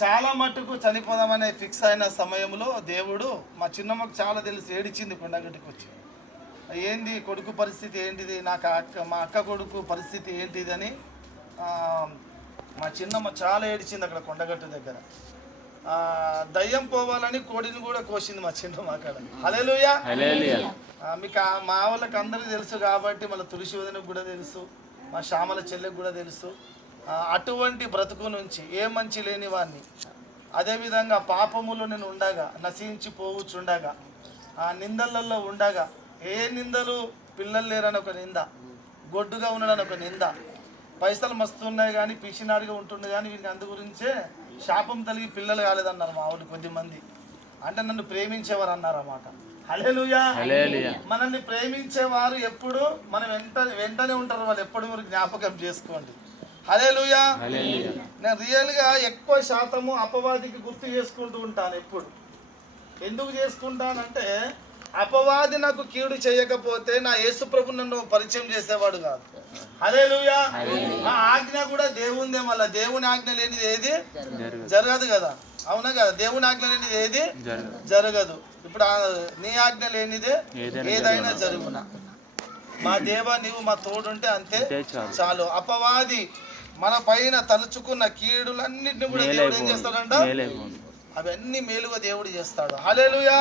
చాలా మట్టుకు చనిపోదామనే ఫిక్స్ అయిన సమయంలో దేవుడు మా చిన్నమ్మకు చాలా తెలిసి ఏడిచింది కొండగట్టుకు వచ్చి. ఏంది కొడుకు పరిస్థితి ఏంటిది, మా అక్క కొడుకు పరిస్థితి ఏంటిది అని మా చిన్నమ్మ చాలా ఏడిచింది అక్కడ కొండగట్టు దగ్గర. దయ్యం పోవాలని కోడిని కూడా కోసింది మా చిన్నమ్మ అక్కడ. హల్లెలూయా. మీకు మా వాళ్ళకి అందరికీ తెలుసు కాబట్టి, మళ్ళీ తులసి వదినకు కూడా తెలుసు, మా శ్యామల చెల్లెకు కూడా తెలుసు. అటువంటి బ్రతుకు నుంచి ఏ మంచి లేని వాడిని, అదేవిధంగా పాపములో నేను ఉండగా నశించిపోవచ్చుండగా, నిందలలో ఉండగా, ఏ నిందలు పిల్లలు లేరని ఒక నింద, గొడ్డుగా ఉన్నాడని ఒక నింద, పైసలు మస్తు ఉన్నాయి కానీ పిచ్చినాడిగా ఉంటుండే కానీ వీరికి అందు గురించే శాపం తలిగి పిల్లలు కాలేదన్నారు మా వాళ్ళు కొద్దిమంది. అంటే నన్ను ప్రేమించేవారు అన్నారన్నమాట. హల్లెలూయా. మనల్ని ప్రేమించేవారు ఎప్పుడు మనం వెంటనే ఉంటారు, వాళ్ళు ఎప్పుడు మీరు జ్ఞాపకం చేసుకోండి. హల్లెలూయా. నేను రియల్గా ఎక్కువ శాతము అపవాదికి గుర్తు చేసుకుంటూ ఉంటాను. ఎప్పుడు ఎందుకు చేసుకుంటానంటే, అపవాది నాకు కీడు చేయకపోతే నా యేసు ప్రభు నన్ను పరిచయం చేసేవాడు కాదు. హల్లెలూయా. నా ఆజ్ఞ కూడా దేవుందే, మళ్ళీ దేవుని ఆజ్ఞ లేనిది ఏది జరగదు కదా, అవునా కదా? దేవుని ఆజ్ఞ లేనిది ఏది జరగదు. ఇప్పుడు నీ ఆజ్ఞ లేనిదే ఏదైనా జరుగునా. మా దేవా నీవు మా తోడుంటే అంతే చాలు. అపవాది మన పైన తలుచుకున్న కీడులన్నింటినీ కూడా దేవుడు ఏం చేస్తాడంట, అవన్నీ మేలుగా దేవుడు చేస్తాడు. హల్లెలూయా.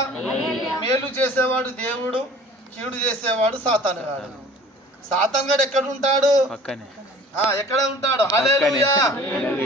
మేలు చేసేవాడు దేవుడు, కీడు చేసేవాడు సాతాను గాడు. సాతాను గాడు ఎక్కడ ఉంటాడు? ఎక్కడ ఉంటాడు? హల్లెలూయా.